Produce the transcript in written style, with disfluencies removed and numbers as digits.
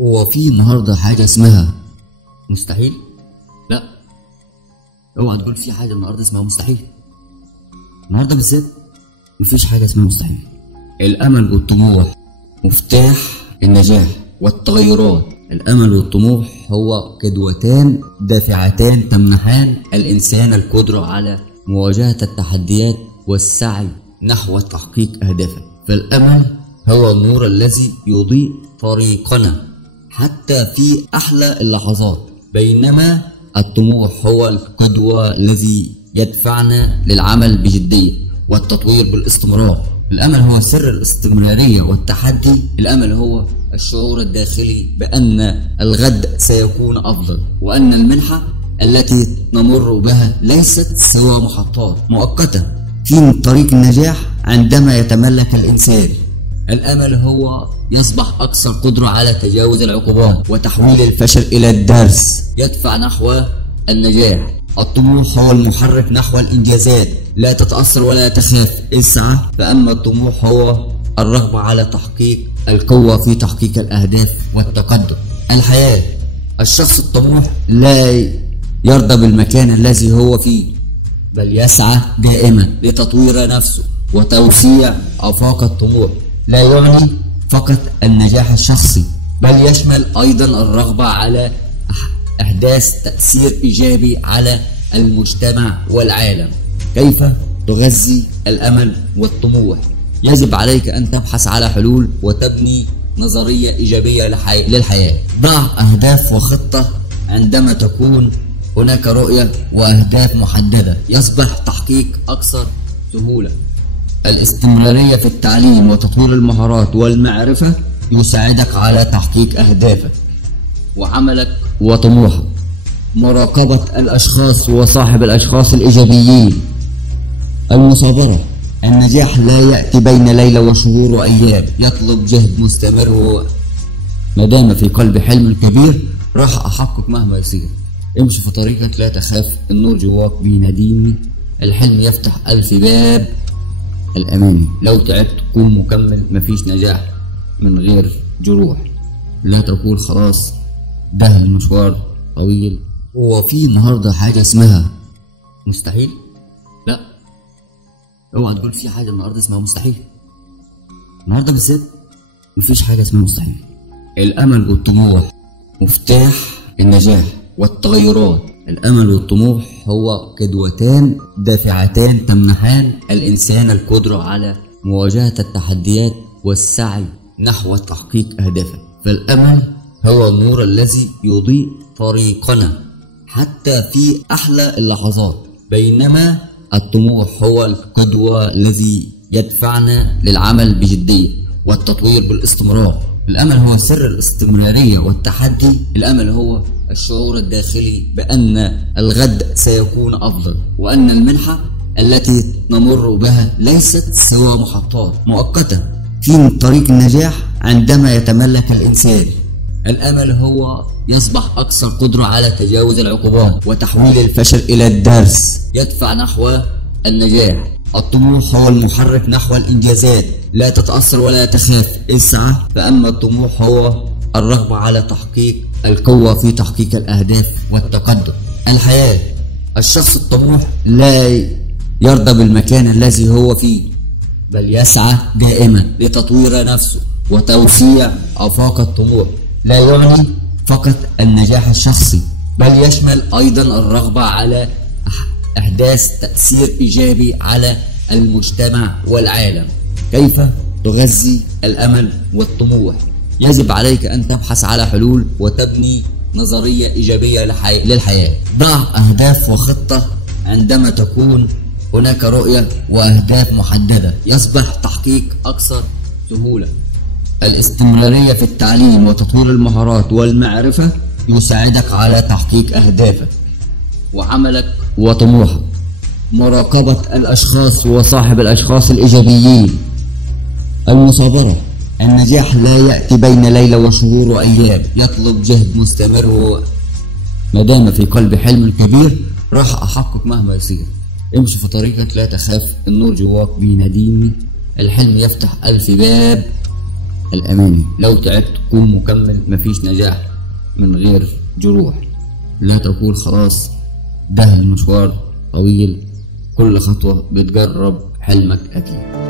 هو في النهارده حاجة اسمها مستحيل؟ لا، اوعى تقول في حاجة النهارده اسمها مستحيل. النهارده بالذات مفيش حاجة اسمها مستحيل. الأمل والطموح مفتاح النجاح والتغيرات. الأمل والطموح هو قدوتان دافعتان تمنحان الإنسان القدرة على مواجهة التحديات والسعي نحو تحقيق أهدافه. فالأمل هو النور الذي يضيء طريقنا حتى في أحلى اللحظات، بينما الطموح هو القدوة الذي يدفعنا للعمل بجدية والتطوير بالاستمرار. الأمل هو سر الاستمرارية والتحدي. الأمل هو الشعور الداخلي بأن الغد سيكون أفضل، وأن المنحة التي نمر بها ليست سوى محطات مؤقتة في طريق النجاح عندما يتملك الإنسان. الأمل هو يصبح أكثر قدرة على تجاوز العقوبات وتحويل الفشل إلى الدرس يدفع نحو النجاح. الطموح هو المحرك نحو الإنجازات. لا تتأثر ولا تخاف، اسعى. فأما الطموح هو الرغبة على تحقيق القوة في تحقيق الأهداف والتقدم. الحياة، الشخص الطموح لا يرضى بالمكان الذي هو فيه، بل يسعى دائما لتطوير نفسه وتوسيع آفاق. الطموح لا يعني فقط النجاح الشخصي، بل يشمل أيضا الرغبة على إحداث تأثير إيجابي على المجتمع والعالم. كيف تغذي الأمل والطموح؟ يجب عليك أن تبحث على حلول وتبني نظرية إيجابية للحياة. ضع أهداف وخطة. عندما تكون هناك رؤية وأهداف محددة يصبح تحقيق أكثر سهولة. الاستمرارية في التعليم وتطوير المهارات والمعرفة يساعدك على تحقيق أهدافك وعملك وطموحك. مراقبة الأشخاص وصاحب الأشخاص الإيجابيين. المثابرة، النجاح لا يأتي بين ليلة وشهور وأيام، يطلب جهد مستمر. ما دام في قلبي حلم كبير راح أحقق مهما يصير. امشي في طريقك، لا تخاف، النور جواك بيناديني. الحلم يفتح ألف باب الأمامي. لو تعبت كون مكمل، مفيش نجاح من غير جروح. لا تقول خلاص ده المشوار طويل. هو في النهارده حاجة اسمها مستحيل؟ لا، اوعى تقول في حاجة النهارده اسمها مستحيل. النهارده بالذات مفيش حاجة اسمها مستحيل. الأمل والطموح مفتاح النجاح والتغيرات. الأمل والطموح هو قدوتان دافعتان تمنحان الإنسان القدرة على مواجهة التحديات والسعي نحو تحقيق أهدافه. فالأمل هو النور الذي يضيء طريقنا حتى في أحلى اللحظات، بينما الطموح هو القدوة الذي يدفعنا للعمل بجدية والتطوير بالاستمرار. الأمل هو سر الاستمرارية والتحدي. الأمل هو الشعور الداخلي بأن الغد سيكون أفضل، وأن المنحة التي نمر بها ليست سوى محطات مؤقتة في طريق النجاح عندما يتملك الإنسان. الأمل هو يصبح أكثر قدرة على تجاوز العقوبات وتحويل الفشل إلى الدرس يدفع نحو النجاح. الطموح هو المحرك نحو الإنجازات. لا تتأثر ولا تخاف، اسعى. فأما الطموح هو الرغبة على تحقيق القوة في تحقيق الأهداف والتقدم. الحياة، الشخص الطموح لا يرضى بالمكان الذي هو فيه، بل يسعى دائما لتطوير نفسه وتوسيع آفاق. الطموح لا يعني فقط النجاح الشخصي، بل يشمل أيضا الرغبة على إحداث تأثير إيجابي على المجتمع والعالم. كيف تغذي الأمل والطموح؟ يجب عليك أن تبحث على حلول وتبني نظرية إيجابية للحياة. ضع أهداف وخطة. عندما تكون هناك رؤية وأهداف محددة يصبح تحقيق أكثر سهولة. الاستمرارية في التعليم وتطوير المهارات والمعرفة يساعدك على تحقيق أهدافك وعملك وطموحك. مراقبة الأشخاص وصاحب الأشخاص الإيجابيين. المثابرة، النجاح لا يأتي بين ليلة وشهور وأيام، يطلب جهد مستمر. ما دام في قلبي حلم كبير راح أحقق مهما يصير. امشي في طريقك، لا تخاف، النور جواك بيناديني. الحلم يفتح ألف باب الأماني. لو تعبت كن مكمل، مفيش نجاح من غير جروح. لا تقول خلاص، ده المشوار طويل، كل خطوة بتجرب حلمك أكيد.